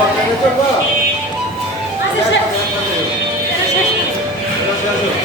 আচ্ছা